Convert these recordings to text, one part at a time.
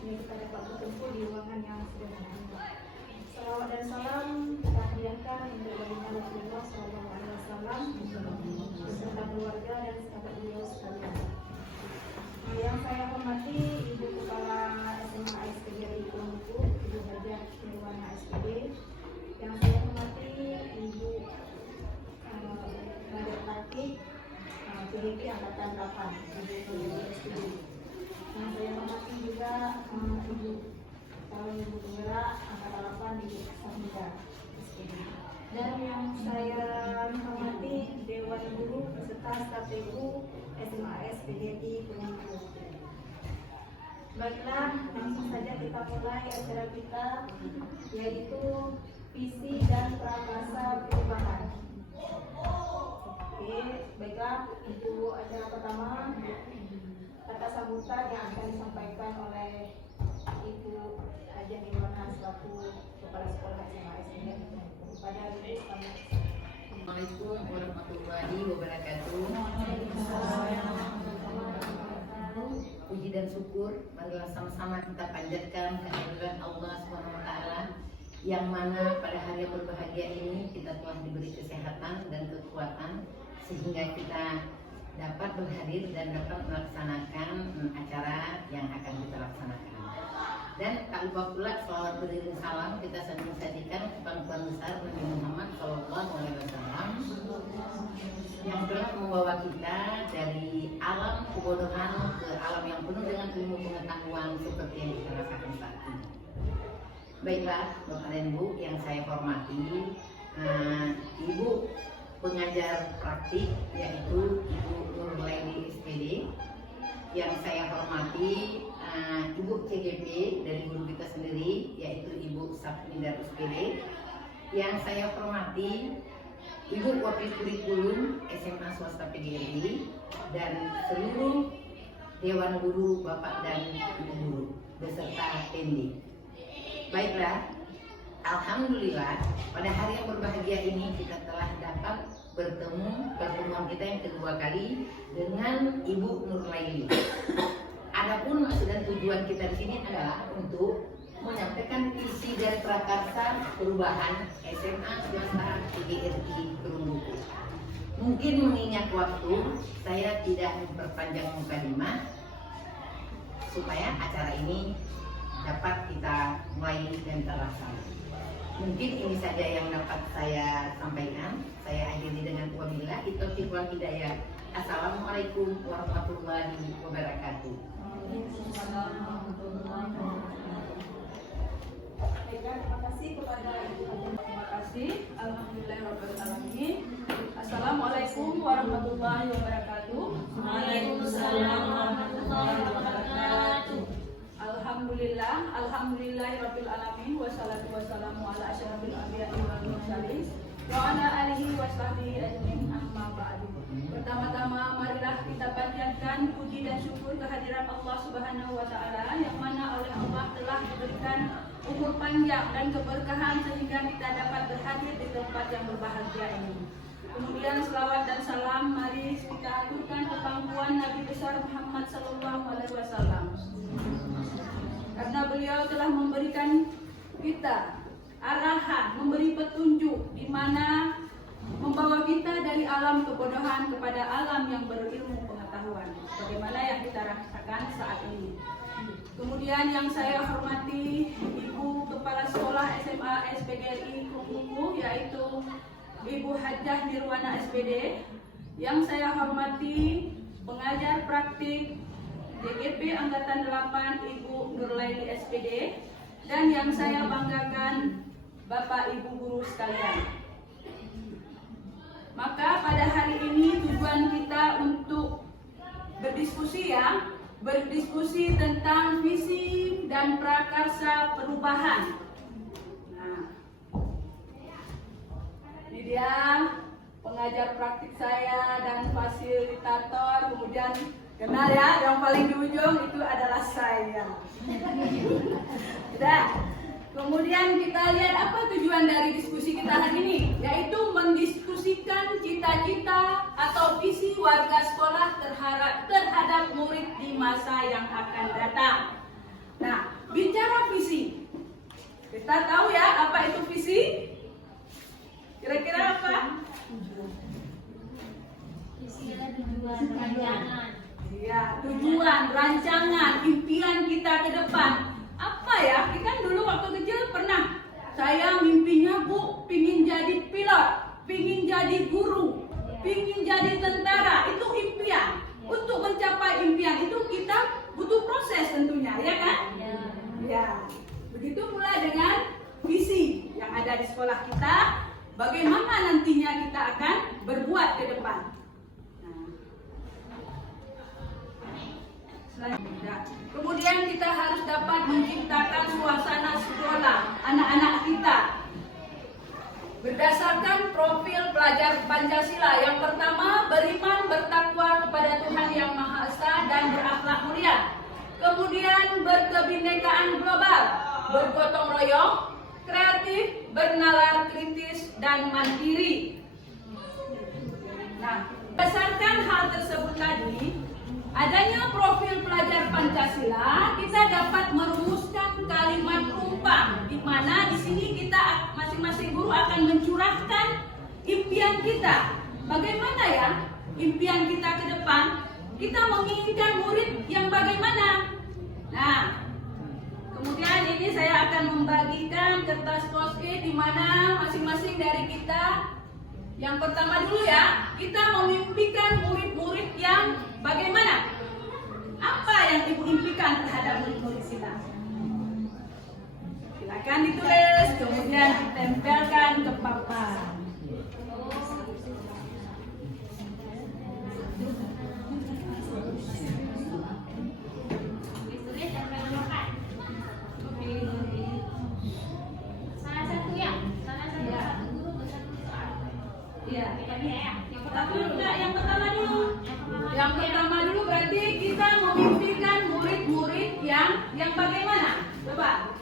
sehingga kita dapat berkumpul di ruangan yang sederhana. Salawat dan salam kita hadiahkan untuk baginda Rasulullah SAW beserta keluarga dan sahabat beliau sekalian. Yang saya hormati Ibu Kepala SMA SPGRI Kulunbuku, Ibu Hajah Nirwana SPD. Yang saya hormati Ibu Nadia Praktik PDP Angkatan 8, Ibu SPD. Yang saya hormati juga Ibu Calon Ibu Penggerak Angkatan 8, Ibu Safida SPD. Dan yang saya hormati Dewan Guru beserta staf TU SMAS PDI Kulunbuku. Baiklah, langsung saja kita mulai acara kita, yaitu visi dan prakarsa perubahan. Oke, baiklah, itu acara pertama. Kata sambutan yang akan disampaikan oleh Ibu Hajah Nirwana selaku Kepala Sekolah SMAS PDI. Pada Ibu kami. Assalamualaikum warahmatullahi wabarakatuh. Puji dan syukur marilah sama-sama kita panjatkan kehadiran Allah SWT, yang mana pada hari yang berbahagia ini kita telah diberi kesehatan dan kekuatan sehingga kita dapat berhadir dan dapat melaksanakan acara yang akan kita laksanakan. Dan tak lupa pula salawat beriring salam kita sambung sajikan ke Panutan besar Nabi Muhammad SAW yang telah membawa kita dari alam kebodohan ke alam yang penuh dengan ilmu pengetahuan seperti yang kita rasakan saat ini. Baiklah, Bapak dan Ibu yang saya hormati, Ibu pengajar praktik yaitu Ibu Nurlaili SPD, yang saya hormati Ibu CGP dari guru kita sendiri yaitu Ibu Safida SPD, yang saya hormati Ibu Wakil Kurikulum SMA Swasta PGRI dan seluruh Dewan Guru Bapak dan Ibu Guru beserta TND. Baiklah, alhamdulillah pada hari yang berbahagia ini kita telah dapat bertemu pertemuan kita yang kedua kali dengan Ibu Nurlaili. Adapun maksud dan tujuan kita di sini adalah untuk menyampaikan visi dan prakarsa perubahan SMA Swasta PGRI Kulunbuku. Mungkin mengingat waktu, saya tidak memperpanjang mukadimah supaya acara ini dapat kita mulai dan terlaksana. Mungkin ini saja yang dapat saya sampaikan. Saya akhiri dengan wabillahi taufiq wal hidayah. Assalamualaikum warahmatullahi wabarakatuh. Terima kasih kepada Ibu. Terima kasih. Alhamdulillahirobbilalamin. Assalamualaikum warahmatullahi wabarakatuh. Waalaikumsalam warahmatullahi wabarakatuh. Alhamdulillah, alhamdulillahirobbilalamin. Wassalatu wassalamu ala asyrofil anbiya'i wal mursalin wa ala alihi washabihi ajmain, amma ba'du. Pertama-tama marilah kita panjatkan puji dan syukur kehadiran Allah Subhanahu wa taala, yang mana oleh Allah telah diberikan umur panjang dan keberkahan sehingga kita dapat berhadir di tempat yang berbahagia ini. Kemudian selawat dan salam mari kita aturkan ke pangkuan Nabi besar Muhammad sallallahu alaihi wasallam. Karena beliau telah memberikan kita arahan, memberi petunjuk di mana membawa kita dari alam kebodohan kepada alam yang berilmu pengetahuan, bagaimana yang kita rasakan saat ini. Kemudian yang saya hormati Ibu Kepala Sekolah SMA SPGRI Kulunbuku yaitu Ibu Hajah Nirwana SPD, yang saya hormati pengajar praktik DGP Angkatan 8 Ibu Nurlaili SPD, dan yang saya banggakan Bapak Ibu guru sekalian. Maka pada hari ini tujuan kita untuk berdiskusi berdiskusi tentang visi dan prakarsa perubahan. Nah, ini dia pengajar praktik saya dan fasilitator. Kemudian kenal ya, yang paling di ujung itu adalah saya. Udah. Kemudian kita lihat apa tujuan dari diskusi kita hari ini, yaitu mendiskusikan cita-cita atau visi warga sekolah terhadap murid di masa yang akan datang. Nah, bicara visi. Kita tahu ya apa itu visi? Kira-kira apa? Visi adalah tujuan, rancangan. Ya, tujuan, rancangan, impian kita ke depan. Apa ya? Kita dulu waktu kecil pernah. Saya mimpinya Bu, pingin jadi pilot, pingin jadi guru, pingin jadi tentara. Itu impian. Untuk mencapai impian itu kita butuh proses tentunya, ya kan? Ya. Begitu pula dengan visi yang ada di sekolah kita. Bagaimana nantinya kita akan berbuat ke depan. Kemudian kita harus dapat menciptakan suasana sekolah anak-anak kita berdasarkan profil pelajar Pancasila. Yang pertama, beriman bertakwa kepada Tuhan Yang Maha Esa dan berakhlak mulia. Kemudian berkebinekaan global, bergotong royong, kreatif, bernalar kritis dan mandiri. Nah, berdasarkan hal tersebut tadi, adanya profil pelajar Pancasila, kita dapat merumuskan kalimat rumpang di mana di sini kita masing-masing guru akan mencurahkan impian kita. Bagaimana ya impian kita ke depan? Kita menginginkan murid yang bagaimana? Nah, kemudian ini saya akan membagikan kertas post-it di mana masing-masing dari kita. Yang pertama dulu ya, kita memimpikan murid-murid yang bagaimana? Apa yang Ibu impikan terhadap murid-murid kita? Silakan ditulis, kemudian ditempelkan ke papan. Yang pertama dulu berarti kita memimpikan murid-murid yang bagaimana? Coba.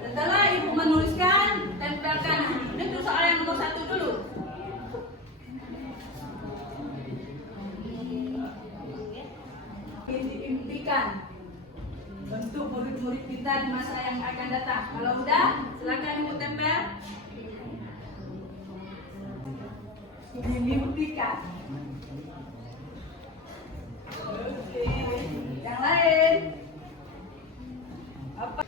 Setelah Ibu menuliskan, tempelkan. Ini tuh soal yang nomor 1 dulu. Diimpikan bentuk murid-murid kita di masa yang akan datang. Kalau udah, silakan Ibu tempel. Dimimpikan. Oke, yang lain apa?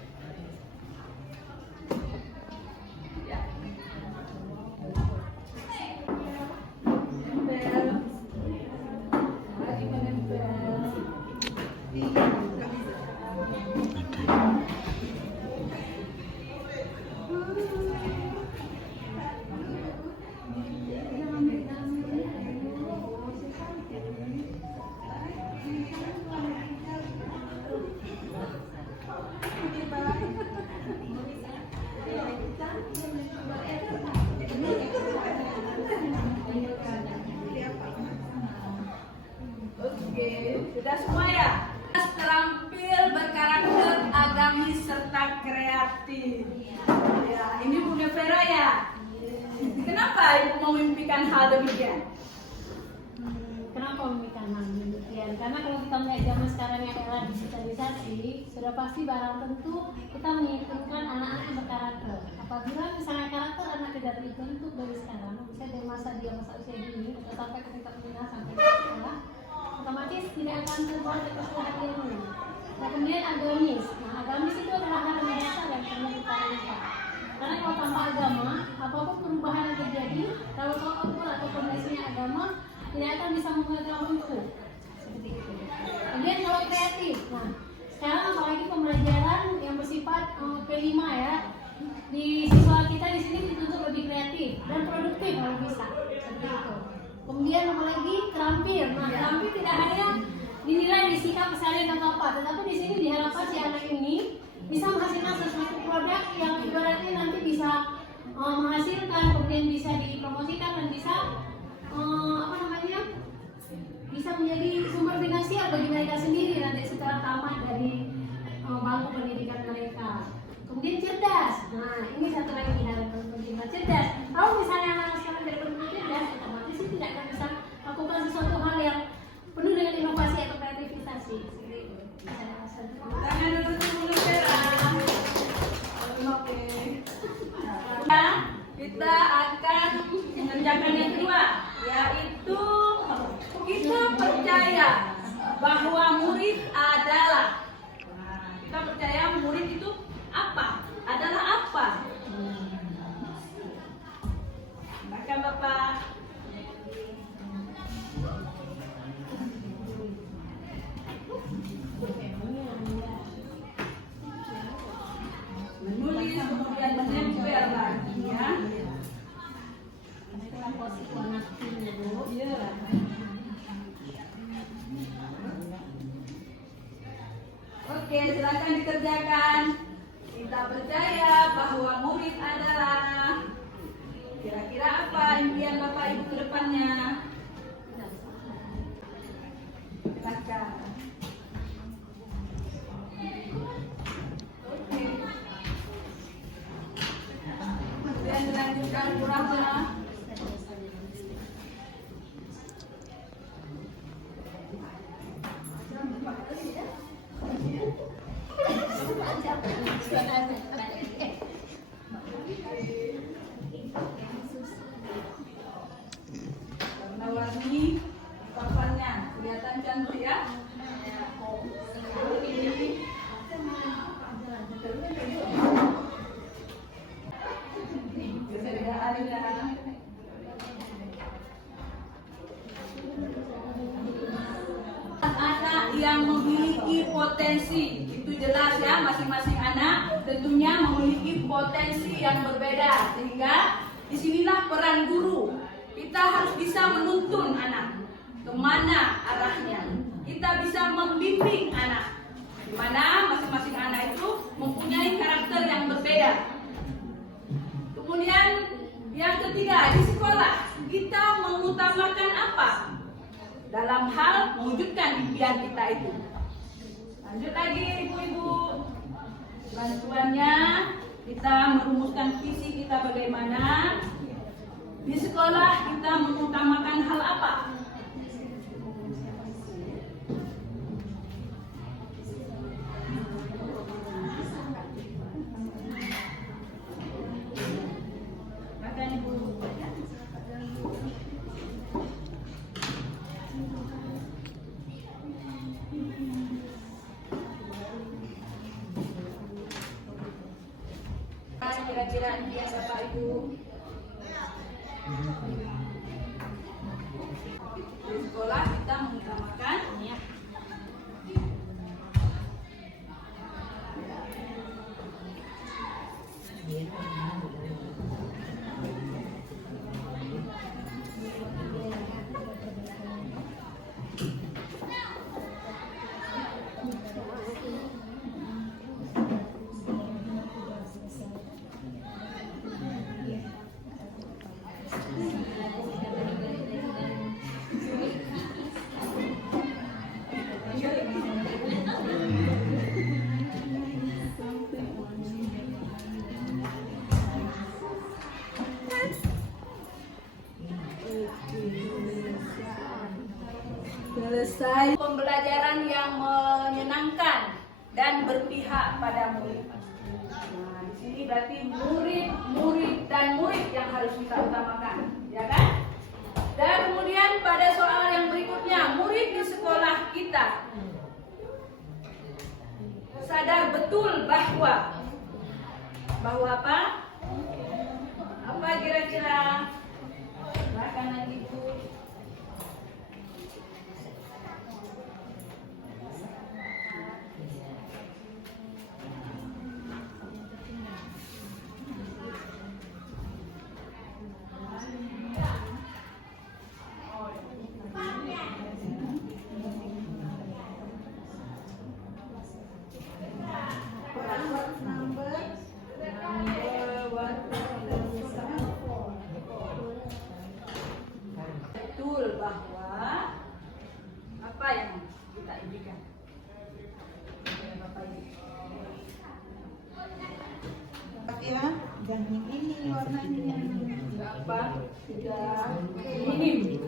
Ya. Tempel. Lagi menempel. Oke, sudah semua ya? Terampil, berkarakter, agamis, serta kreatif. Ya, ini Bu Nevera ya? Kenapa Ibu memimpikan hal demikian? Kenapa memimpikan hal demikian? Karena kalau kita melihat zaman sekarang yang adalah digitalisasi, sudah pasti barang tentu kita menginginkan anak-anak yang berkarakter. Apabila misalnya karakter anak tidak dibentuk dari sekarang, misalnya dari masa dia masa usia dini atau sampai ketika pindah sampai ke sekolah, otomatis tidak akan terbawa ke keseharian ini. Nah, kemudian agamis. Nah, agamis itu adalah hal yang dasar yang perlu kita lihat. Karena kalau tanpa agama, apapun perubahan yang terjadi, kalau apapun atau kondisinya agama, tidak akan bisa mengagalkan itu. Seperti itu. Kemudian kalau kreatif, nah sekarang apalagi pembelajaran yang bersifat P5 ya, di siswa kita di sini dituntut lebih kreatif dan produktif kalau bisa. Seperti itu. Kemudian apalagi terampil. Nah, terampil tidak hanya dinilai di sikap keseharian atau apa, tetapi di sini diharapkan si anak ini bisa menghasilkan sesuatu produk yang ibaratnya nanti bisa menghasilkan, kemudian bisa dipromosikan dan bisa bisa menjadi sumber finansial bagi mereka sendiri nanti setelah tamat dari bangku pendidikan mereka. Kemudian cerdas. Nah, ini satu lagi diharapkan penting, cerdas. Kalau misalnya anak sekarang tidak benar cerdas, otomatis tidak akan bisa lakukan sesuatu hal yang penuh dengan inovasi atau kreativitas sih. Seperti itu. Tangan dulu dulu, tunjakan yang kedua, yaitu kita percaya bahwa murid adalah, kita percaya murid itu apa? Adalah apa? Maka Bapak menulis kemudian menempel lagi ya. Oke, silakan dikerjakan. Kita percaya bahwa murid adalah, kira-kira apa impian Bapak Ibu ke depannya? Silakan. Oke. Kemudian dilanjutkan kurangnya. Warna-warni papannya kelihatan cantik ya. Anak yang memiliki potensi, itu jelas ya, masing-masing anak tentunya memiliki potensi yang berbeda, sehingga disinilah peran guru. Kita harus bisa menuntun anak kemana arahnya. Kita bisa membimbing anak, di mana masing-masing anak itu mempunyai karakter yang berbeda. Kemudian yang ketiga, di sekolah kita mengutamakan apa dalam hal mewujudkan impian kita itu. Lanjut lagi ibu-ibu, bantuannya kita merumuskan visi kita bagaimana. Di sekolah kita mengutamakan hal apa? Makan ibu. Kira-kira impian Bapak Ibu di sekolah kita mengutamakan selesai pembelajaran yang menyenangkan dan berpihak pada murid. Nah, di sini berarti murid dan murid yang harus kita utamakan, ya kan? Dan kemudian pada soal yang berikutnya, murid di sekolah kita sadar betul bahwa apa? Apa kira-kira? Silakan lagi Bu. Betul bahwa apa yang kita impikan. Kira dan ini warnanya Apa? Sudah minim.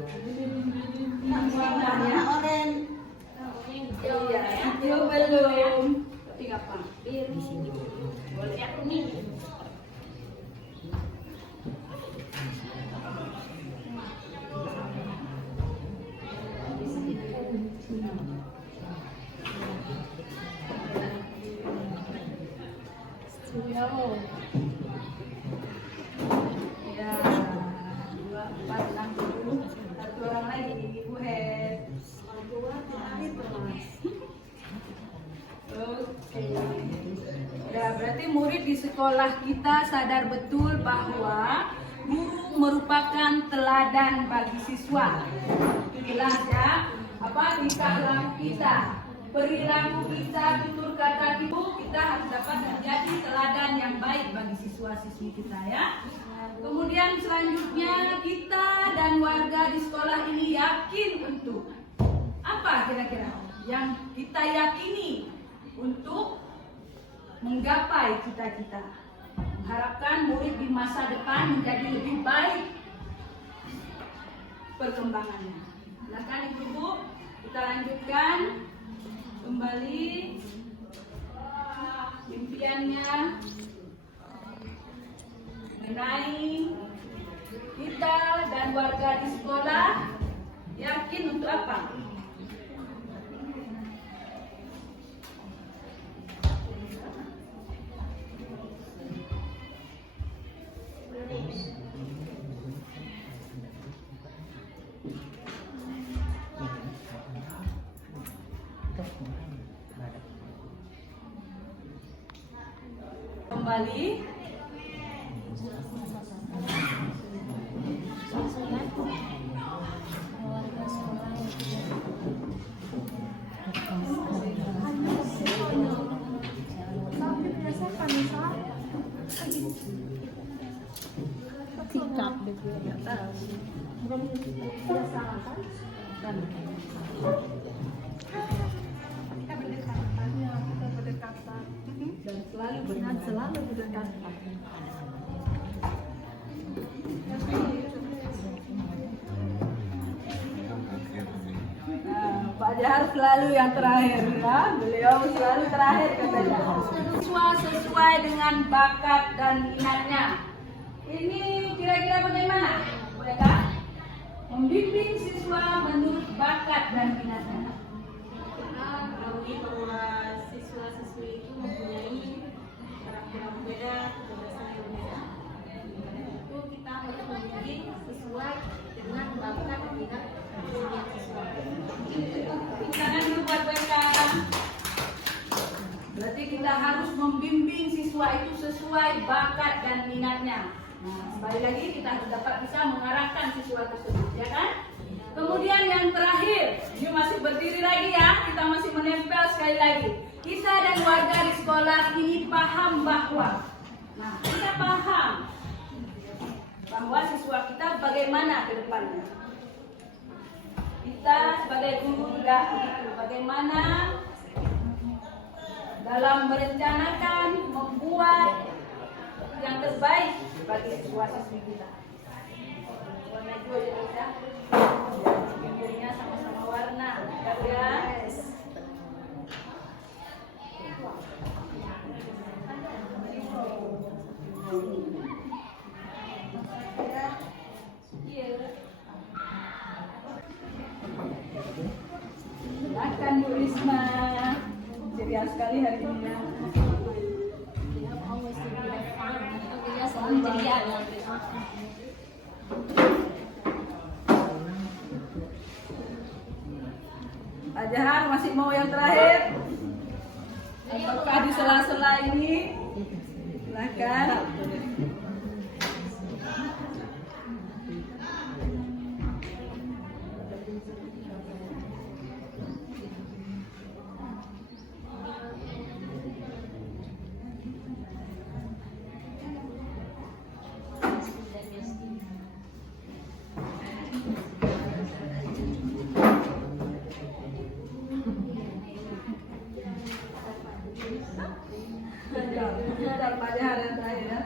warna oranye. Iya, hijau belum. Tapi nggak apa. Biru. Boleh aku nih. Kamu. Ya, 2, 4, 6, 7. Satu orang lagi, Ibu Head. Oke. Ya, berarti murid di sekolah kita sadar betul bahwa guru merupakan teladan bagi siswa. Itulah ya, tingkah laku kita, perilaku kita, tutur kata kita harus dapat menjadi teladan yang baik bagi siswa-siswi kita ya. Kemudian selanjutnya kita dan warga di sekolah ini yakin untuk apa kira-kira yang kita yakini untuk menggapai cita-cita. Mengharapkan murid di masa depan menjadi lebih baik perkembangannya. Silakan Ibu-ibu, kita lanjutkan kembali impiannya mengenai kita dan warga di sekolah yakin untuk apa? Kembali dan selalu berdekatan. Pak Jahar selalu yang terakhir ya, beliau selalu terakhir katanya. Siswa sesuai dengan bakat dan minatnya. Ini kira-kira bagaimana? Mereka membimbing siswa menurut bakat dan minatnya. Mengetahui bahwa siswa-siswi itu mempunyai karakter yang berbeda, kebiasaan yang berbeda. Itu kita harus membimbing sesuai dengan bakat dan minat setiap siswa. Tangan dulu buat mereka. Berarti kita harus membimbing siswa itu sesuai bakat dan minatnya. Nah, kembali lagi kita harus dapat bisa mengarahkan siswa tersebut, ya kan? Kemudian yang terakhir, ini masih berdiri lagi ya, kita masih menempel sekali lagi. Kita dan warga di sekolah ini paham bahwa, kita paham bahwa siswa kita bagaimana ke depannya. Kita sebagai guru juga begitu, bagaimana dalam merencanakan, membuat yang terbaik bagi siswa-siswi kita. Warna hijau ya, pinggirnya sama-sama warna, ya. Silakan Bu Risma, ceria sekali hari ini ya. Selalu ceria. Pak Jahar masih mau yang terakhir? Apakah di sela-sela ini? Silakan. Bentar, Pak Jahar yang terakhir ya.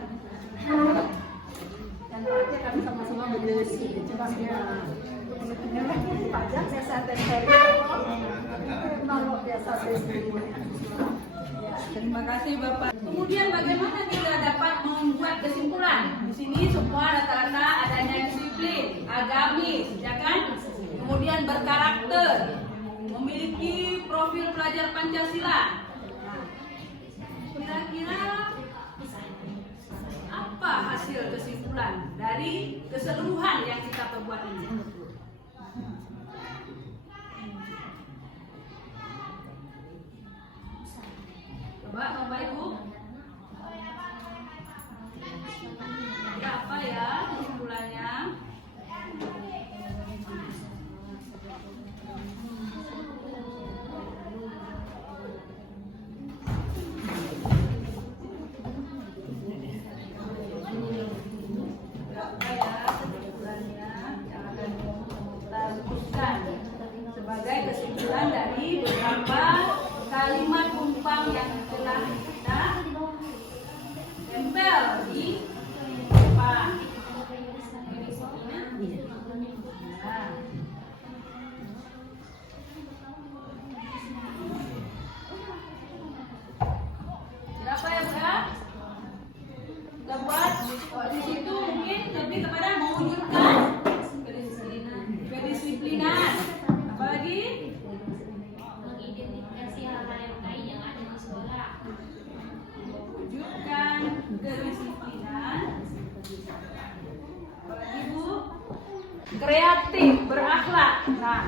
Yang terakhir kami sama-sama berdiskusi. Coba pajak biasa dari kalau biasa terima kasih Bapak. Kemudian bagaimana kita dapat membuat kesimpulan? Di sini semua rata-rata adanya disiplin, agamis, ya kan? Kemudian berkarakter, memiliki profil pelajar Pancasila. Kira-kira Bapak Ibu? Ada apa ya kesimpulannya? Sebagai kesimpulan dari beberapa kalimat tumpang yang telah kita tempel di depan. Nah. Berapa ya Bunda? Kita buat di situ mungkin lebih kepada mewujudkan kedisiplinan. Apalagi Mengidentifikasi hal-hal yang baik yang ada di sekolah. mewujudkan kedisiplinan. Apalagi Bu, kreatif, berakhlak. Nah,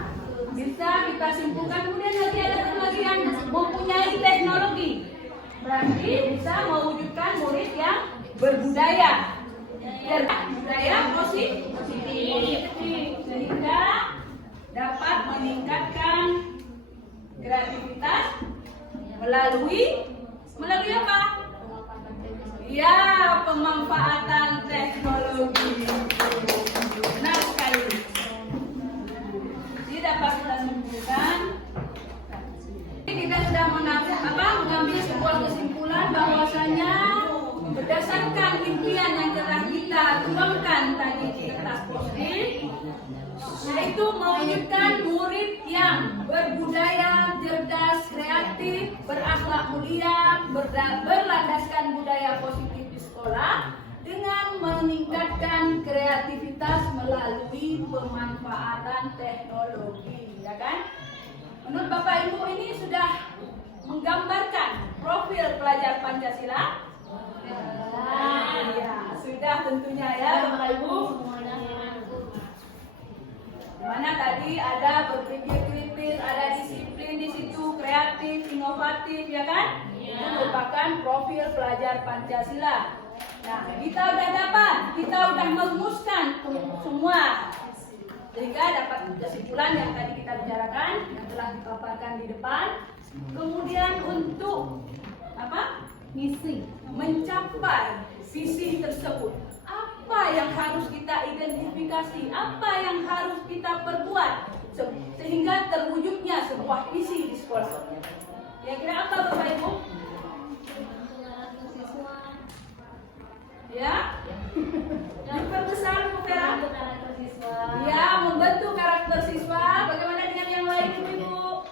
bisa kita simpulkan. Kemudian nanti ada satu lagi yang mempunyai teknologi. Berarti bisa mewujudkan murid yang berbudaya. Dan budaya positif sehingga dapat meningkatkan kreativitas melalui apa? Ya, pemanfaatan teknologi. Benar sekali. Jadi dapat kita simpulkan. Kita sudah mengambil sebuah kesimpulan bahwasanya berdasarkan impian yang telah kita tuangkan tadi di kertas post-it, yaitu mewujudkan murid yang berbudaya, cerdas, kreatif, berakhlak mulia, berlandaskan budaya positif di sekolah dengan meningkatkan kreativitas melalui pemanfaatan teknologi, ya kan? Menurut Bapak Ibu ini sudah menggambarkan profil pelajar Pancasila? Ya, sudah tentunya ya Bapak Ibu. Mana tadi ada berpikir kritis, ada disiplin di situ, kreatif, inovatif, ya kan? Itu merupakan profil pelajar Pancasila. Nah, kita udah dapat, kita udah merumuskan semua, sehingga dapat kesimpulan yang tadi kita bicarakan, yang telah dipaparkan di depan. Kemudian untuk apa? Misi, mencapai visi tersebut. Apa yang harus kita identifikasi, apa yang harus kita perbuat sehingga terwujudnya sebuah visi di sekolah. Kira-kira apa Bapak Ibu? Ya? Diperbesar Bu Vera? Ya, membentuk karakter siswa. Bagaimana dengan yang lain Ibu?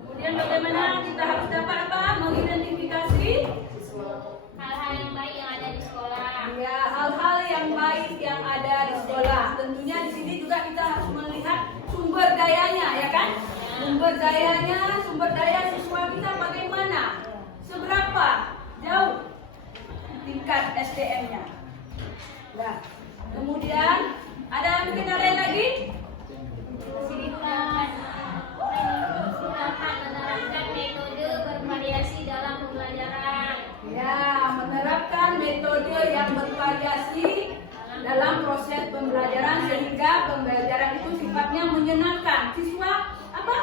Kemudian bagaimana kita harus dapat apa? Mengidentifikasi Hal-hal yang baik yang ada di sekolah. ya, hal-hal yang baik yang ada di sekolah. Tentunya di sini juga kita harus melihat sumber dayanya, ya kan? Sumber daya siswa kita bagaimana? Seberapa jauh tingkat SDM-nya? Nah, kemudian ada mungkin ada yang lagi? Menerapkan metode bervariasi dalam pembelajaran. Ya, menerapkan metode yang bervariasi dalam proses pembelajaran sehingga pembelajaran itu sifatnya menyenangkan. Siswa apa?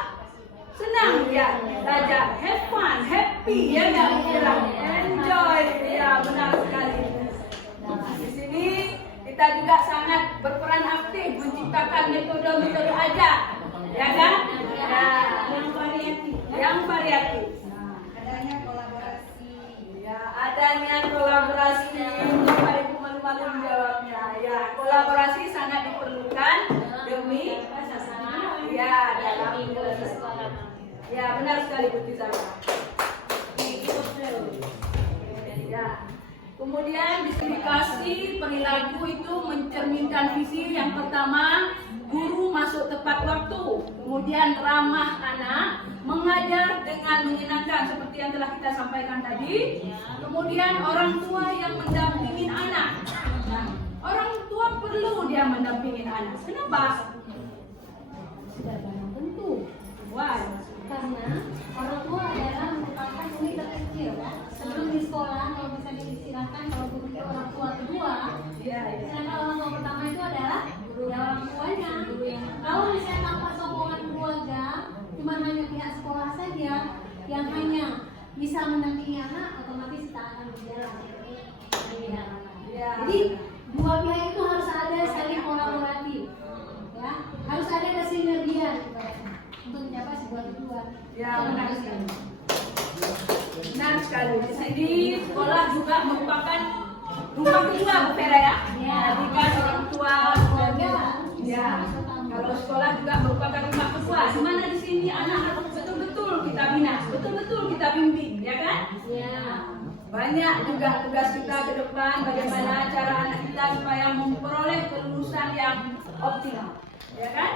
Senang ya, belajar, have fun, happy ya nggak? Enjoy, ya benar sekali. Nah, di sini kita juga sangat berperan aktif menciptakan metode-metode ajar, ya kan? Ya, yang variatif. Adanya kolaborasi. Ya, adanya kolaborasi. Bapak Ibu malu-malu menjawabnya. Ya, kolaborasi sangat diperlukan demi ya dalam Sekolah. ya benar sekali Bu Tizara. Ya. Kemudian diskualifikasi perilaku itu mencerminkan visi. Yang pertama, guru masuk tepat waktu, kemudian ramah anak, mengajar dengan menyenangkan seperti yang telah kita sampaikan tadi. Kemudian orang tua yang mendampingi anak. Nah, orang tua perlu dia mendampingi anak. Kenapa? Sudah barang tentu. Why? Karena orang tua adalah merupakan unit sekali. Di sini sekolah juga merupakan rumah kedua Bu Vera ya. Jadi kan orang tua ya. Kalau sekolah juga merupakan rumah kedua. Di mana di sini anak betul-betul kita bina, betul-betul kita bimbing, ya kan? Banyak juga tugas kita ke depan, bagaimana cara anak kita supaya memperoleh kelulusan yang optimal, ya kan?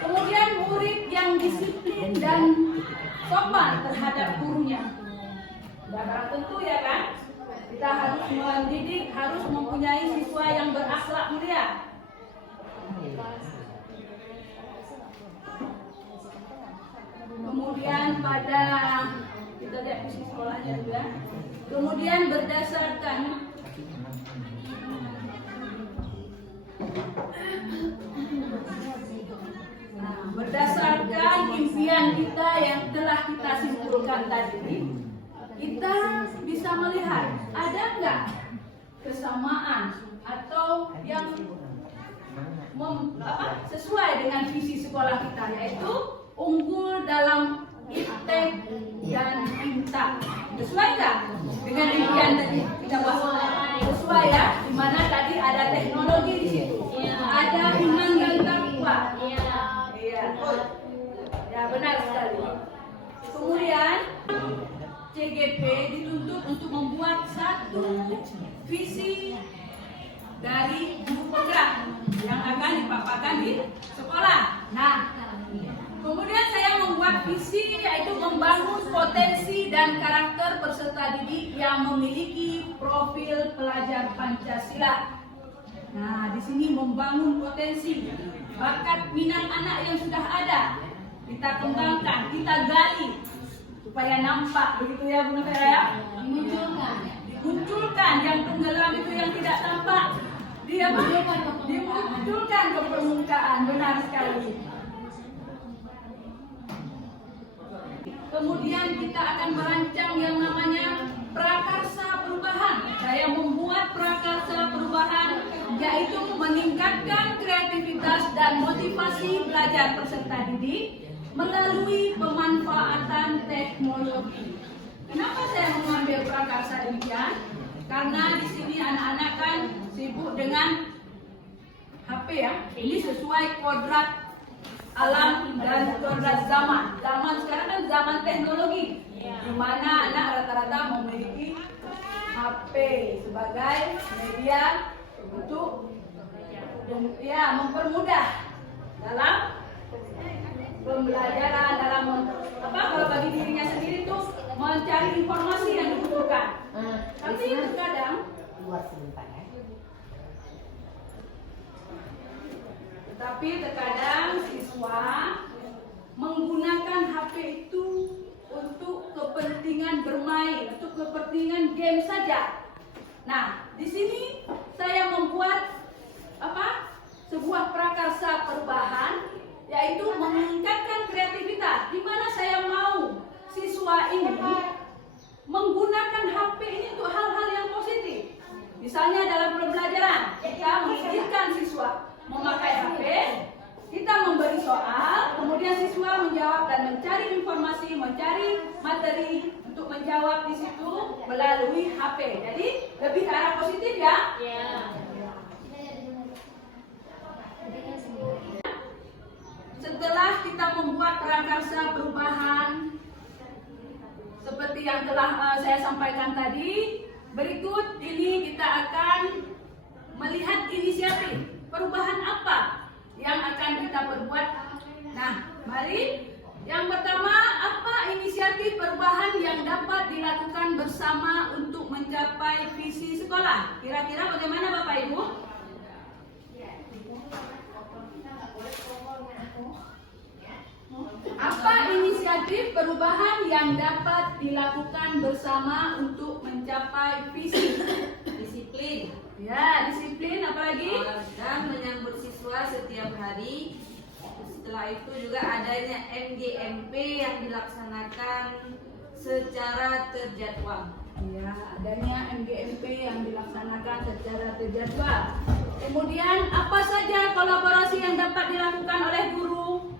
Kemudian murid yang disiplin dan sopan terhadap gurunya. Sudah barang tentu ya kan? Kita harus mendidik, harus mempunyai siswa yang berakhlak mulia. Kemudian pada kita lihat isi sekolahnya juga. Kemudian berdasarkan berdasarkan impian kita yang telah kita simpulkan tadi, kita bisa melihat ada nggak kesamaan atau yang sesuai dengan visi sekolah kita, yaitu unggul dalam iptek dan pintar. Sesuai nggak dengan impian tadi kita bahas? Sesuai ya, dimana tadi ada teknologi di situ, ada iman dan takwa. Iya, ya benar sekali. Kemudian CGP dituntut untuk membuat satu visi dari guru penggerak yang akan dipaparkan di sekolah. Nah, kemudian saya membuat visi yaitu membangun potensi dan karakter peserta didik yang memiliki profil pelajar Pancasila. Nah, di sini membangun potensi, bakat minat anak yang sudah ada, kita kembangkan, kita gali supaya nampak, begitu ya Bu Vera ya? Dimunculkan yang tenggelam itu yang tidak tampak, dia dimunculkan ke permukaan, benar sekali. Kemudian kita akan merancang yang namanya prakarsa perubahan. Saya membuat prakarsa perubahan yaitu meningkatkan kreativitas dan motivasi belajar peserta didik melalui pemanfaatan teknologi. Kenapa saya mengambil prakarsa demikian? Karena di sini anak-anak kan sibuk dengan HP ya. Ini sesuai kodrat alam dan kodrat zaman. Zaman sekarang kan zaman teknologi, di mana anak rata-rata memiliki HP sebagai media untuk ya mempermudah dalam pembelajaran, dalam kalau bagi dirinya sendiri tuh mencari informasi yang dibutuhkan. Tapi terkadang siswa menggunakan HP itu untuk kepentingan bermain, untuk kepentingan game saja. Nah, di sini saya membuat sebuah prakarsa perubahan, yaitu meningkatkan kreativitas, di mana saya mau siswa ini menggunakan HP ini untuk hal-hal yang positif. Misalnya dalam pembelajaran, kita mengizinkan siswa memakai HP, kita memberi soal, kemudian siswa menjawab dan mencari informasi, mencari materi untuk menjawab di situ melalui HP. Jadi lebih ke arah positif ya. Setelah kita membuat prakarsa perubahan seperti yang telah saya sampaikan tadi, berikut ini kita akan melihat inisiatif perubahan apa yang akan kita perbuat. Nah, mari yang pertama, apa inisiatif perubahan yang dapat dilakukan bersama untuk mencapai visi sekolah? Kira-kira bagaimana Bapak Ibu? Apa inisiatif perubahan yang dapat dilakukan bersama untuk mencapai visi? Disiplin. Ya, disiplin, apalagi? Dan menyambut siswa setiap hari. Setelah itu juga adanya MGMP yang dilaksanakan secara terjadwal. Ya, adanya MGMP yang dilaksanakan secara terjadwal. Kemudian apa saja kolaborasi yang dapat dilakukan oleh guru,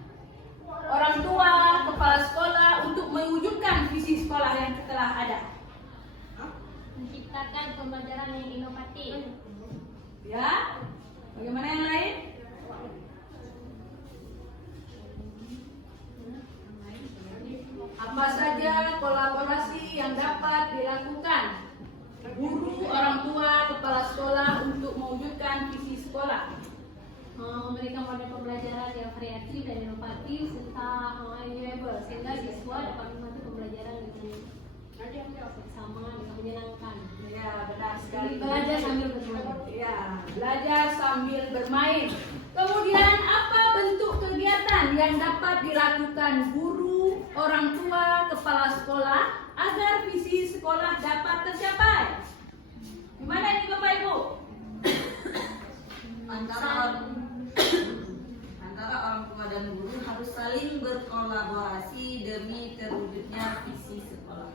orang tua, kepala sekolah untuk mewujudkan visi sekolah yang telah ada? pembelajaran yang inovatif. Ya, bagaimana yang lain? Apa saja kolaborasi yang dapat dilakukan guru, orang tua, kepala sekolah untuk mewujudkan visi sekolah? Memberikan model pembelajaran yang kreatif dan inovatif serta enjoyable sehingga siswa dapat menikmati pembelajaran dengan bersama dengan menyenangkan. Ya, benar sekali. Belajar sambil bermain. Ya, belajar sambil bermain. Kemudian apa bentuk kegiatan yang dapat dilakukan guru, orang tua, kepala sekolah agar visi sekolah dapat tercapai? Gimana ini Bapak Ibu? Antara orang tua dan guru harus saling berkolaborasi demi terwujudnya visi sekolah.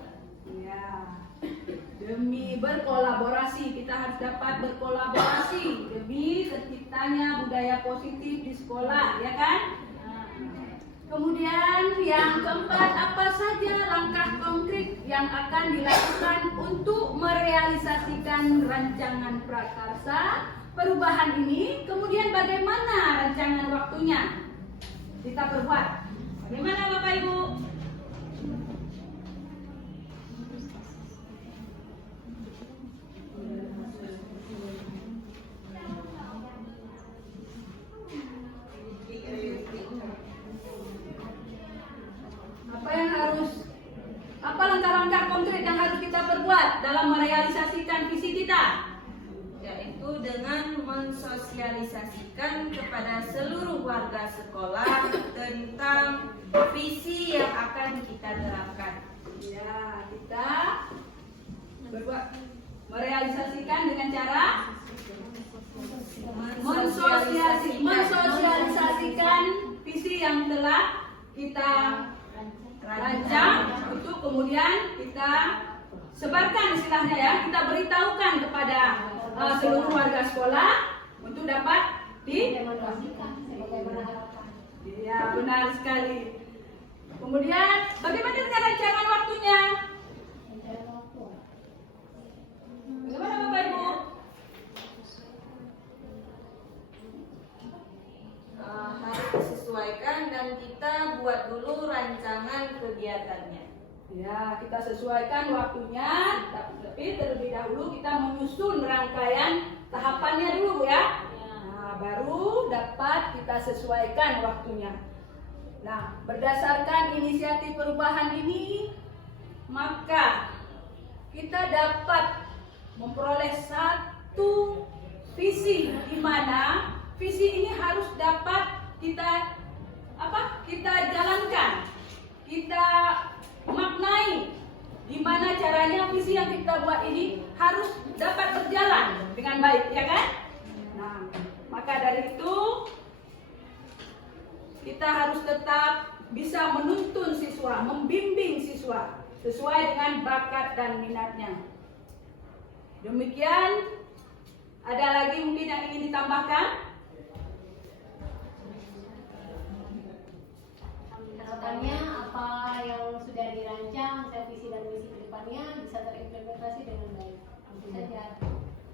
Ya, demi berkolaborasi kita harus dapat berkolaborasi demi terciptanya budaya positif di sekolah, ya kan? Kemudian yang keempat, apa saja langkah konkret yang akan dilakukan untuk merealisasikan rancangan prakarsa perubahan ini? Kemudian bagaimana rancangan waktunya kita perbuat? Bagaimana Bapak Ibu? Apa langkah-langkah konkret yang harus kita perbuat dalam merealisasikan visi kita? Yaitu dengan mensosialisasikan kepada seluruh warga sekolah tentang visi yang akan kita terapkan. Ya, kita berbuat merealisasikan dengan cara mensosialisasikan visi yang telah kita rancang untuk kemudian kita sebarkan istilahnya ya, kita beritahukan kepada seluruh warga sekolah untuk dapat ya, benar sekali. Kemudian bagaimana dengan rancangan waktunya? Bagaimana Bapak Ibu? Harus disesuaikan dan kita buat dulu rancangan kegiatannya. Ya, kita sesuaikan waktunya, tapi terlebih dahulu kita menyusun rangkaian tahapannya dulu ya. Nah, baru dapat kita sesuaikan waktunya. Nah, berdasarkan inisiatif perubahan ini, maka kita dapat memperoleh satu visi di mana visi ini harus dapat kita jalankan, kita maknai gimana caranya visi yang kita buat ini harus dapat berjalan dengan baik, ya kan? Nah, maka dari itu kita harus tetap bisa menuntun siswa, membimbing siswa sesuai dengan bakat dan minatnya. Demikian, ada lagi mungkin yang ingin ditambahkan? Harapannya apa yang sudah dirancang, visi dan misi ke depannya bisa terimplementasi dengan baik. Tentu saja.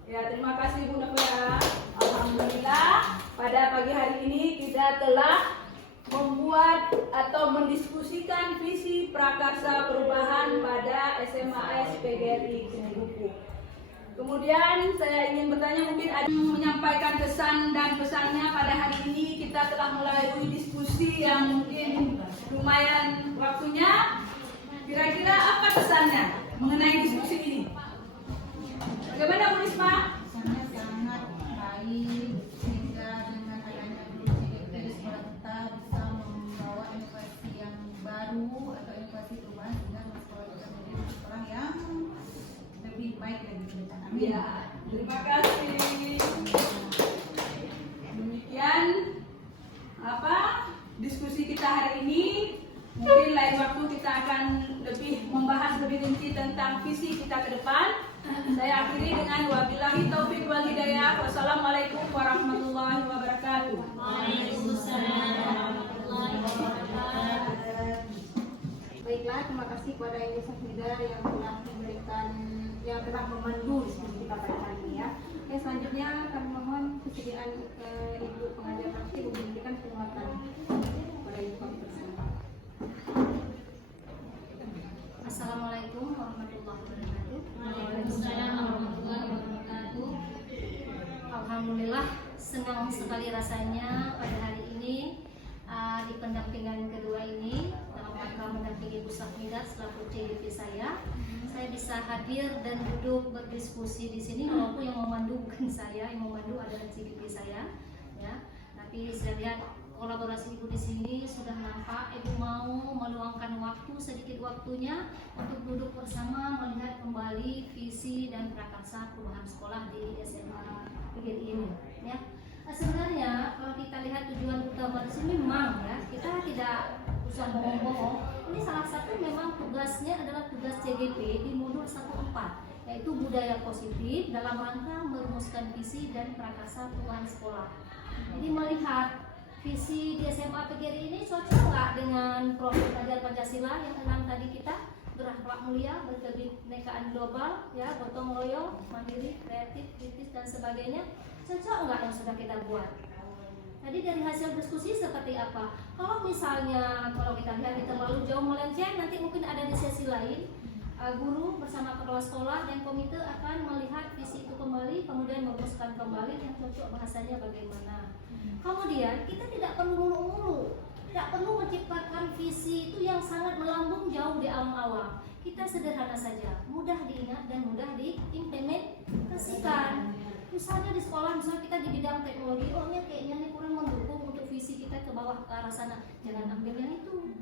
Ya, terima kasih Bu Nafira. Alhamdulillah pada pagi hari ini kita telah membuat atau mendiskusikan visi prakarsa perubahan pada SMAS PGRI Buku. Kemudian saya ingin bertanya, mungkin ada yang menyampaikan kesan dan pesannya pada hari ini. Kita telah melalui diskusi yang mungkin lumayan waktunya. Kira-kira apa pesannya mengenai diskusi ini? Bagaimana Bu Risma? Sangat baik, sehingga dengan adanya proyek di sekolah kita bisa membawa inovasi yang baru atau inovasi perubahan sehingga sekolah kita menjadi sekolah yang lebih baik lagi ke depan. Amin. Ya, terima kasih. Demikian diskusi kita hari ini. Mungkin lain waktu kita akan lebih membahas lebih rinci tentang visi kita ke depan. Saya akhiri dengan wabillahi taufiq wal hidayah. Wassalamualaikum warahmatullahi wabarakatuh. Waalaikumsalam warahmatullahi wabarakatuh. Baik, Alhamdulillah, terima kasih kepada Ibu Safida yang telah memandu diskusi kita pada hari ini ya. Oke, selanjutnya kami mohon kesediaan Ibu pengajar praktik untuk memberikan penguatan kepada Ibu kami bersama. Assalamualaikum warahmatullahi wabarakatuh. Waalaikumsalam warahmatullahi wabarakatuh. Alhamdulillah, senang sekali rasanya pada hari ini di pendampingan kedua ini dalam rangka mendampingi Bu Safida selaku CDP saya bisa hadir dan duduk berdiskusi di sini, walaupun yang memandu bukan saya, yang memandu adalah CDP saya ya. Tapi saya lihat kolaborasi Ibu di sini sudah nampak Ibu mau meluangkan waktu sedikit waktunya untuk duduk bersama melihat kembali visi dan prakarsa perubahan sekolah di SMA PGRI ini ya. Sebenarnya kalau kita lihat tujuan utama di sini memang ya, kita tidak usah bohong-bohong. Ini salah satu memang tugasnya adalah tugas CGP di modul 1.4, yaitu budaya positif dalam rangka merumuskan visi dan prakarsa perubahan sekolah. Jadi melihat visi di SMA PGRI ini cocok nggak dengan profil belajar Pancasila yang 6 tadi kita, berakhlak mulia, berkebinekaan global, ya, gotong royong, mandiri, kreatif, kritis dan sebagainya. Cocok nggak yang sudah kita buat? Tadi dari hasil diskusi seperti apa? Kalau misalnya kalau kita lihat terlalu jauh melenceng, nanti mungkin ada di sesi lain guru bersama kepala sekolah dan komite akan melihat visi itu kembali, kemudian merumuskan kembali yang cocok bahasanya bagaimana. Kemudian kita tidak perlu mulu-mulu, tidak perlu menciptakan visi itu yang sangat melambung jauh di awal-awal. Kita sederhana saja, mudah diingat dan mudah diimplementasikan. Misalnya di sekolah, misalnya kita di bidang teknologi, kayaknya ini kurang mendukung untuk visi kita ke bawah ke arah sana. Jangan ambil yang itu.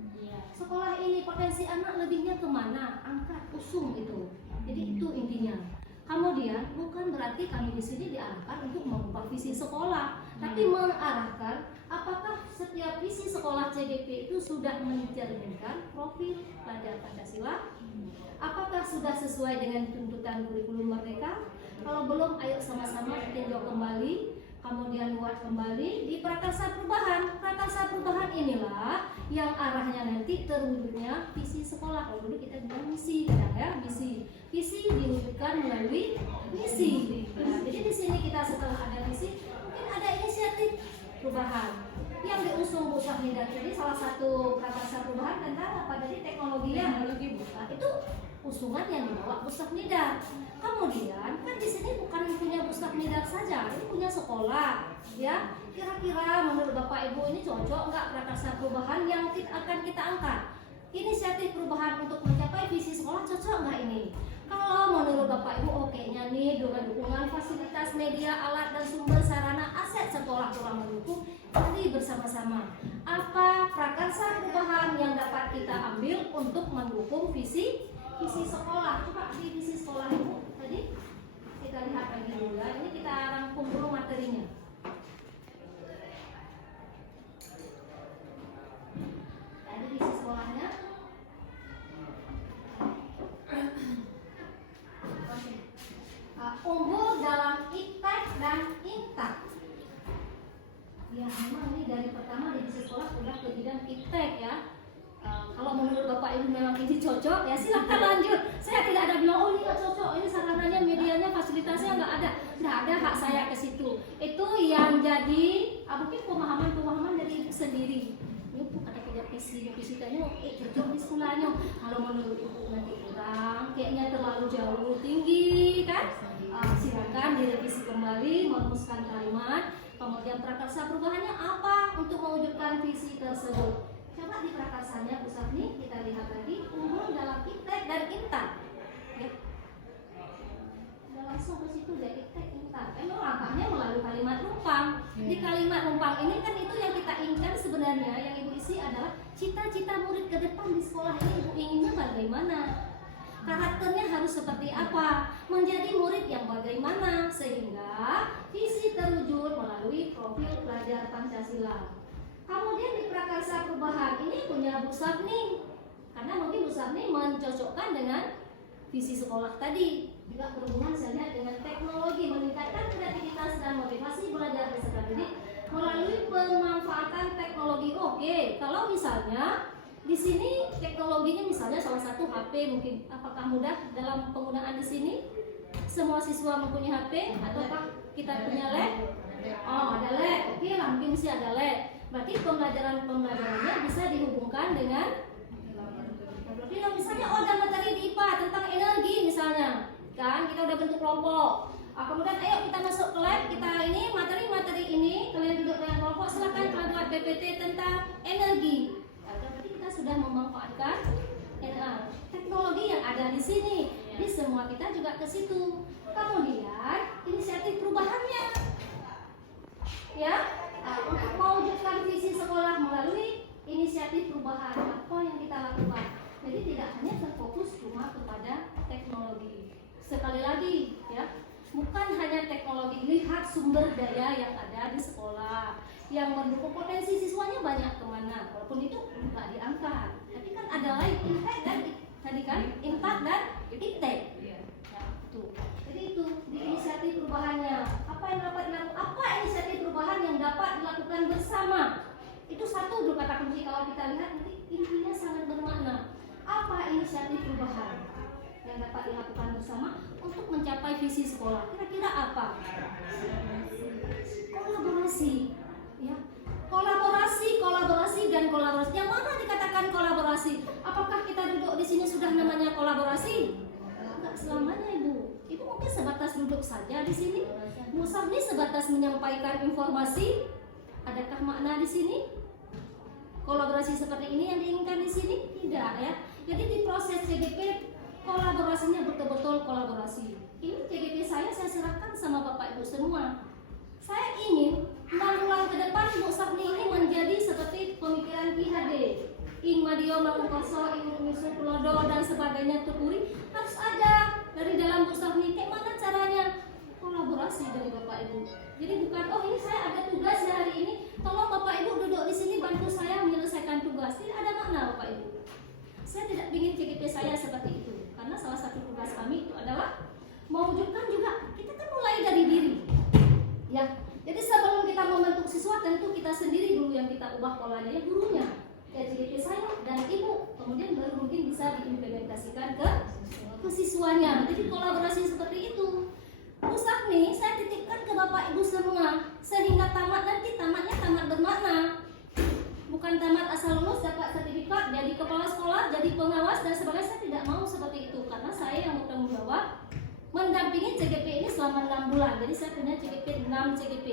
Sekolah ini potensi anak lebihnya kemana? Angkat, usung itu. Jadi itu intinya. Kemudian bukan berarti kami di sini diarahkan untuk mengubah visi sekolah, tapi mengarahkan apakah setiap visi sekolah CGP itu sudah mencerminkan profil pelajar Pancasila, apakah sudah sesuai dengan tuntutan kurikulum Merdeka. Kalau belum, ayo sama-sama tinjau kembali, kemudian buat kembali di prakarsa perubahan. Prakarsa perubahan inilah yang arahnya nanti terwujudnya visi sekolah. Kalau dulu kita bilang misi, ya, misi. Visi diwujudkan melalui misi. Nah, jadi di sini kita setelah ada visi, mungkin ada inisiatif perubahan yang diusung Bu Safida. Jadi salah satu prakarsa perubahan tentang apa tadi teknologi itu usungan yang dibawa Bu Safida. Kemudian kan di sini bukan punya Bu Safida saja, ini punya sekolah, ya. Kira-kira menurut Bapak Ibu ini cocok nggak prakarsa perubahan yang akan kita angkat? Inisiatif perubahan untuk mencapai visi sekolah cocok nggak ini? Kalau menurut Bapak Ibu oke-nya nih dengan dukungan fasilitas media, alat dan sumber sarana aset sekolah kurang mendukung, cari bersama-sama apa prakarsa perubahan yang dapat kita ambil untuk mendukung visi sekolah. Coba di visi sekolah Ibu tadi kita lihat lagi dulu ya. Ini kita rangkum dulu materinya. Tadi visi sekolahnya. Unggul dalam IPTEK dan INTAK. Ya memang ini dari pertama di visi sekolah sudah ke bidang IPTEK ya. Kalau menurut Bapak Ibu memang ini cocok, ya silakan lanjut. Saya tidak ada bilang, oh ini nggak cocok, ini sarananya, medianya, fasilitasnya nggak ada hak saya ke situ. Itu yang jadi mungkin pemahaman dari ibu sendiri. Ini bu ada kerja visi kayaknya, cocok di sekolahnya. Kalau menurut ibu nanti kurang, kayaknya terlalu jauh tinggi kan? Silakan direvisi kembali, merumuskan kalimat, kemudian prakarsa perubahannya apa untuk mewujudkan visi tersebut. Coba di prakarsanya Bu Safni kita lihat lagi, unggul dalam IPTEK dan INTAK. Ya. Udah langsung ke situ deh, IPTEK, INTAK. Memang langkahnya melalui kalimat rumpang. Di kalimat rumpang ini kan itu yang kita inginkan sebenarnya, yang Ibu isi adalah cita-cita murid ke depan di sekolah ini Ibu inginnya bagaimana? Karakternya harus seperti apa? Menjadi murid yang bagaimana? Sehingga visi terwujud melalui profil pelajar Pancasila. Kemudian di prakarsa perubahan ini punya Bu Safni, karena mungkin Bu Safni mencocokkan dengan visi sekolah tadi, juga berhubungan saya dengan teknologi, meningkatkan kreativitas dan motivasi belajar peserta didik melalui pemanfaatan teknologi. Oke, kalau misalnya Di sini teknologinya misalnya salah satu HP mungkin, apakah mudah dalam penggunaan di sini? Semua siswa mempunyai HP ataukah kita punya lab? Oh, ada lab. Oke, Lamping sih ada lab. Berarti pembelajarannya bisa dihubungkan dengan misalnya ada materi di IPA tentang energi misalnya. Kan kita udah bentuk kelompok. Kemudian ayo kita masuk ke lab, kita ini materi-materi ini kalian duduk dengan kelompok, silakan kalian buat PPT tentang energi. Berarti kita sudah memanfaatkan teknologi yang ada di sini. Jadi semua kita juga ke situ. Kemudian inisiatif perubahannya, ya, untuk mewujudkan visi sekolah melalui inisiatif perubahan apa yang kita lakukan. Jadi tidak hanya terfokus cuma kepada teknologi. Sekali lagi, ya, bukan hanya teknologi, lihat sumber daya yang ada di sekolah yang mendukung potensi siswanya banyak kemana, walaupun itu nggak diangkat. Tapi kan ada lain impact dan tadi kan impact dan impact. Ya, tuh. Jadi itu di inisiatif perubahannya. Apa yang dapat dilakukan? Apa inisiatif perubahan yang dapat dilakukan bersama? Itu satu dulu kata kunci kalau kita lihat nanti intinya sangat bermakna. Apa inisiatif perubahan yang dapat dilakukan bersama untuk mencapai visi sekolah? Kira-kira apa? Kolaborasi, ya. Kolaborasi dan kolaborasi. Yang mana dikatakan kolaborasi? Apakah kita duduk di sini sudah namanya kolaborasi? Enggak selamanya, Ibu. Ibu mungkin sebatas duduk saja di sini. Bu Sabni sebatas menyampaikan informasi. Adakah makna di sini? Kolaborasi seperti ini yang diinginkan di sini? Tidak, ya. Jadi di proses CGP kolaborasinya betul-betul kolaborasi. Ini CGP saya serahkan sama Bapak Ibu semua. Saya ingin 6 bulan ke depan Bu Sabni ini menjadi seperti pemikiran Ki Hade. Ing Madio Mangkoso, Ing Misu Pulodo dan sebagainya Tukuri harus ada dari dalam Bu Sabni. Kayak mana caranya? Kolaborasi dari Bapak Ibu. Jadi bukan ini saya ada tugas hari ini, tolong Bapak Ibu duduk di sini bantu saya menyelesaikan tugas. Tidak ada makna Bapak Ibu. Saya tidak ingin CGP saya seperti itu, karena salah satu tugas kami itu adalah mewujudkan juga kita kan mulai dari diri, ya. Jadi sebelum kita membentuk siswa tentu kita sendiri dulu yang kita ubah polanya, ya gurunya, ya CGP saya dan ibu, kemudian baru mungkin bisa diimplementasikan ke siswanya. Jadi kolaborasi seperti itu. Bu Sabni saya titipkan ke Bapak Ibu semua sehingga tamatnya tamat bermakna. Bukan tamat asal lulus dapat sertifikat jadi kepala sekolah, jadi pengawas dan sebagainya. Saya tidak mau seperti itu karena saya yang bertanggung jawab mendampingi CGP ini selama 6 bulan. Jadi saya punya CGP 6 CGP.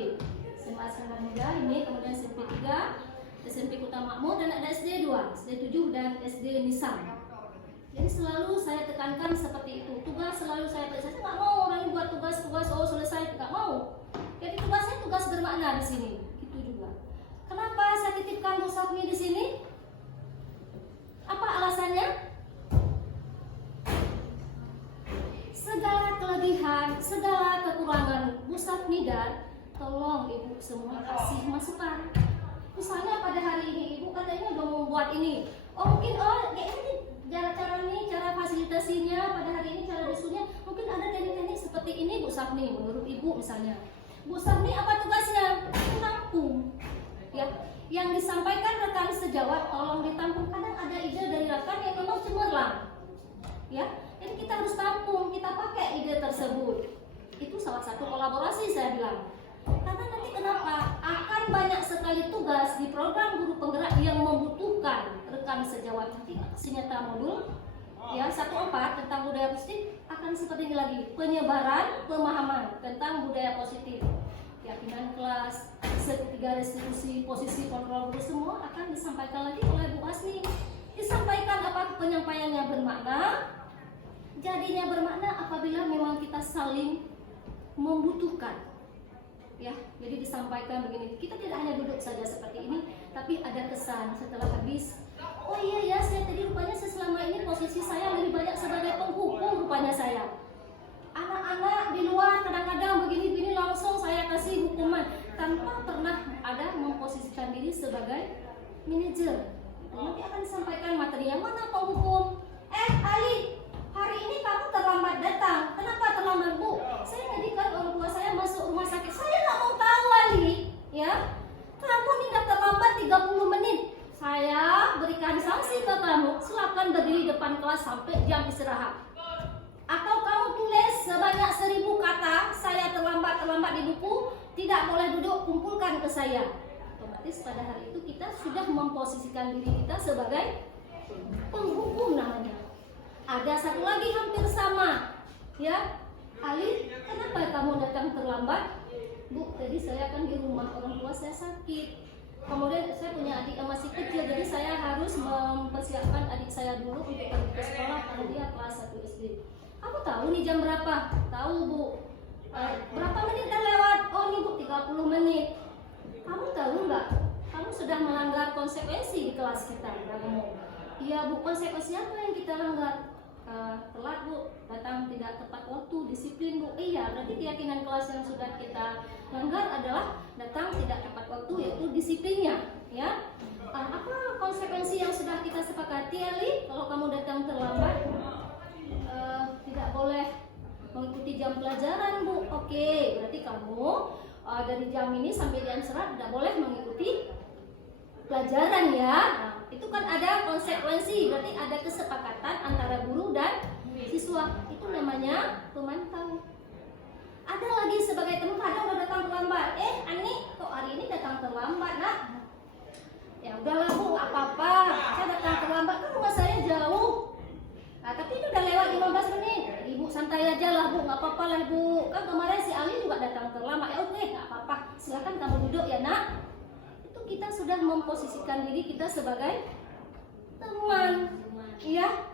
SMA Asrama Muda ini, kemudian SMP 3, SMP Kota Makmur dan ada SD 2, SD 7 dan SD Nisam. Jadi selalu saya tekankan seperti itu. Tugas selalu saya nggak mau orang buat tugas selesai, nggak mau. Jadi tugasnya tugas bermakna di sini. Itu juga. Kenapa saya titipkan Bu Sabni di sini? Apa alasannya? Segala kelebihan, segala kekurangan Bu Sabni dan tolong Ibu semua kasih masukan. Misalnya pada hari ini Ibu katanya udah mau buat ini. Mungkin ini cara ini, cara fasilitasinya pada hari ini, cara diskusinya mungkin ada teknik-teknik seperti ini Bu Sabni, menurut Ibu misalnya. Bu Sabni apa tugasnya? Menampung. Ya, yang disampaikan rekan sejawat tolong ditampung. Kadang ada ide dari rekan yang memang cemerlang. Ya, jadi kita harus tampung, kita pakai ide tersebut. Itu salah satu kolaborasi saya bilang. Karena nanti kenapa? Akan banyak sekali tugas di program guru penggerak yang membutuhkan rekan sejawat. Nanti sinyata modul ya 1/4 tentang budaya positif akan seperti ini lagi, penyebaran pemahaman tentang budaya positif. Keyakinan kelas, ketiga restitusi, posisi kontrol guru semua akan disampaikan lagi oleh Bu Asni. Disampaikan apa penyampaiannya bermakna? Jadinya bermakna apabila memang kita saling membutuhkan. Ya, jadi disampaikan begini. Kita tidak hanya duduk saja seperti ini, tapi ada kesan setelah habis. Oh iya ya, saya tadi rupanya selama ini posisi saya lebih banyak sebagai penghukum rupanya saya. Anak-anak di luar kadang-kadang begini-begini langsung saya kasih hukuman tanpa pernah ada memposisikan diri sebagai manajer. Nanti akan disampaikan materi yang mana penghukum. Ali, hari ini kamu terlambat datang. Kenapa terlambat, Bu? Saya tadikan orang tua saya masuk rumah sakit. Saya nggak mau tahu, Ali. Ya, kamu ini udah terlambat 30 menit. Saya berikan sanksi terlambat di buku, tidak boleh duduk, kumpulkan ke saya. Otomatis pada hari itu kita sudah memposisikan diri kita sebagai penghukum namanya. Ada satu lagi hampir sama, ya. Ali, kenapa kamu datang terlambat? Bu, tadi saya kan di rumah, orang tua saya sakit. Kemudian saya punya adik yang masih kecil, jadi saya harus mempersiapkan adik saya dulu untuk pergi ke sekolah karena dia kelas 1 SD. Kamu tahu nih jam berapa? Tahu Bu. Berapa menit dah lewat? Oh ini Bu, 30 menit. Kamu tahu nggak? Kamu sudah melanggar konsekuensi di kelas kita. Kamu. Iya Bu, konsekuensi apa yang kita langgar? Telat Bu, datang tidak tepat waktu, disiplin Bu. Iya, berarti keyakinan kelas yang sudah kita langgar adalah datang tidak tepat waktu, yaitu disiplinnya, ya. Apa konsekuensi yang sudah kita sepakati, Ali? Kalau kamu datang terlambat, tidak boleh mengikuti jam pelajaran Bu. Oke, berarti kamu dari jam ini sampai jam serat tidak boleh mengikuti pelajaran ya. Nah, itu kan ada konsekuensi, berarti ada kesepakatan antara guru dan siswa. Itu namanya pemantau. Ada lagi sebagai teman, kadang udah datang terlambat. Ani, kok hari ini datang terlambat, Nak? Ya udahlah Bu, nggak apa-apa. Saya datang terlambat, kan rumah saya jauh. Nah, tapi itu udah lewat 15 menit. Ibu santai aja lah Bu, nggak apa-apa lah Bu. Kan kemarin si Ali juga datang terlambat. Ya oke, nggak apa-apa. Silakan kamu duduk ya Nak. Kita sudah memposisikan diri kita sebagai teman, iya.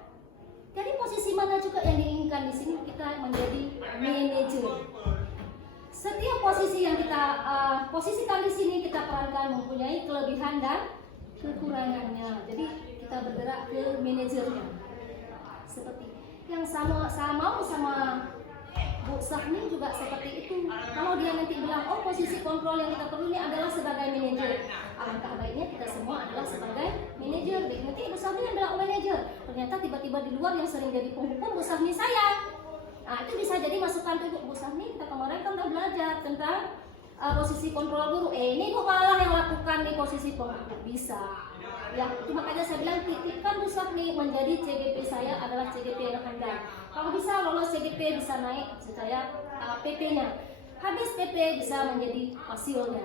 Jadi posisi mana juga yang diinginkan di sini, kita menjadi manajer. Setiap posisi yang kita posisikan di sini kita perankan mempunyai kelebihan dan kekurangannya. Jadi kita bergerak ke manajernya. Seperti yang sama Bu Sahmi juga seperti itu. Kalau dia nanti bilang, oh posisi kontrol yang kita perlu ini adalah sebagai manajer, alangkah baiknya kita semua adalah sebagai manajer. Nanti Bu Sahmi yang bilang manajer, ternyata tiba-tiba di luar yang sering jadi penghukum Bu Sahmi saya. Nah itu bisa jadi masukan untuk Bu Sahmi. Kita kemarin kan udah belajar tentang posisi kontrol guru. Ini Bu malah yang lakukan di posisi penghukum bisa. Ya, itu makanya saya bilang titipkan Bu Sahmi menjadi CGP saya adalah CGP yang handal. Kalau bisa lolos CGP bisa naik saya PP-nya. Habis PP bisa menjadi hasilnya.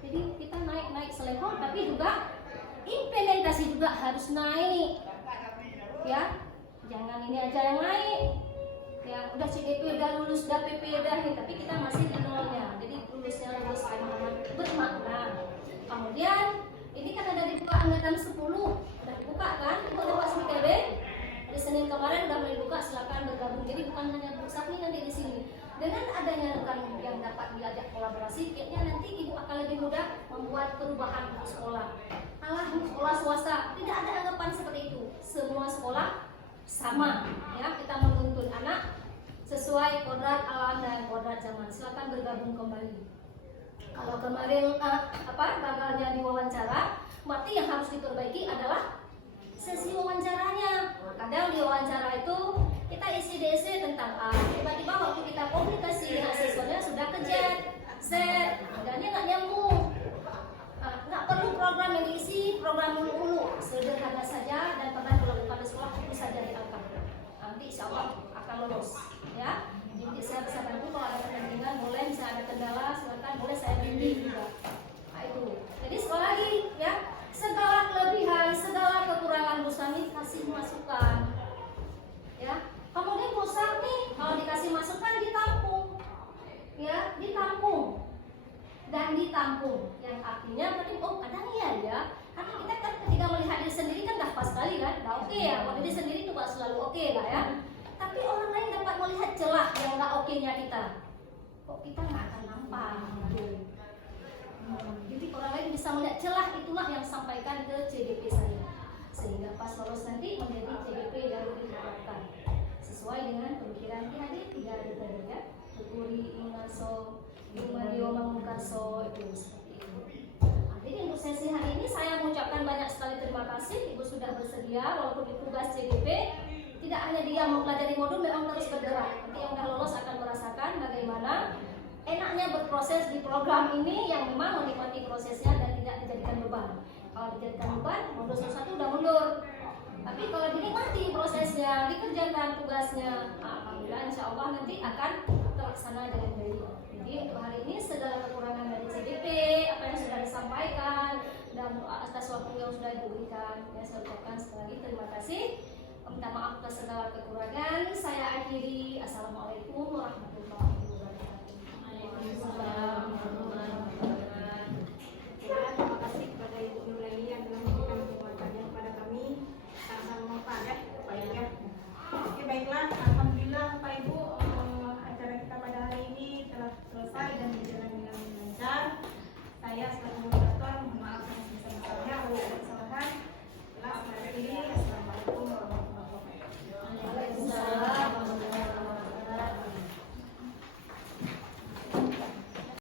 Jadi kita naik selevel, tapi juga implementasi juga harus naik. Ya, jangan ini aja yang naik. Ya, udah CGP udah lulus, udah PP udah nih, tapi kita masih di nolnya. Jadi lulus pemahaman bermakna. Kemudian ini kan ada dibuka anggaran 10, udah dibuka kan? Itu ada Pak SPKB. Hari Senin kemarin udah mulai dibuka, silakan bergabung. Jadi bukan hanya Bu Sahmi nanti di sini. Dengan adanya rekan yang dapat diajak kolaborasi, kayaknya nanti Ibu akan lebih mudah membuat perubahan untuk sekolah. Alah, sekolah swasta tidak ada anggapan seperti itu. Semua sekolah sama, ya. Kita menuntun anak sesuai kodrat alam dan kodrat zaman. Silakan bergabung kembali. Kalau kemarin gagalnya di wawancara, berarti yang harus diperbaiki adalah sesi wawancaranya. Kadang di wawancara itu kita isi DC tentang A, tiba-tiba waktu kita komunikasi dengan siswanya sudah kejet, set, adanya nggak nyambung. Nggak perlu program yang diisi, program ulu-ulu, sederhana saja dan pernah dilakukan di sekolah itu saja diangkat. Nanti insya Allah akan lulus, ya. Jadi saya bisa bantu kalau ada kepentingan, boleh misalnya ada kendala, silakan boleh saya bimbing juga. Nah itu. Jadi sekali lagi, ya, segala kelebihan, segala kekurangan Bu Sahmi kasih masukan, ya. Kemudian Bu Sahmi kalau dikasih masukan ditampung, ya, ditampung dan ditampung. Yang artinya berarti oh kadang iya ya. Karena kita kan ketika melihat diri sendiri kan dah pas sekali kan, dah oke ya. Kalau diri sendiri itu gak selalu oke lah ya. Tapi orang lain dapat melihat celah yang nggak oke-nya kita. Kok kita nggak akan nampak gitu. Jadi orang lain bisa melihat celah, itulah yang sampaikan ke CGP saya. Sehingga pas lolos nanti menjadi CGP yang diharapkan. Sesuai dengan pemikiran hadir 3 tadi ya. Tukuri Ingaso, Yumario Mangukaso itu seperti itu. Jadi untuk sesi hari ini saya mengucapkan banyak sekali terima kasih. Ibu sudah bersedia walaupun di tugas CGP. Tidak hanya dia mempelajari modul, memang terus bergerak. Nanti yang sudah lolos akan merasakan bagaimana enaknya berproses di program ini yang memang menikmati prosesnya dan tidak dijadikan beban. Kalau dijadikan beban, modul 1 udah mundur. Tapi kalau dinikmati prosesnya, dikerjakan tugasnya, alhamdulillah insya Allah nanti akan terlaksana dengan baik. Jadi untuk hari ini segala kekurangan dari CDP, apa yang sudah disampaikan dan atas waktu yang sudah diberikan, ya saya ucapkan sekali lagi terima kasih. Minta maaf atas segala kekurangan. Saya akhiri. Assalamualaikum warahmatullahi wabarakatuh.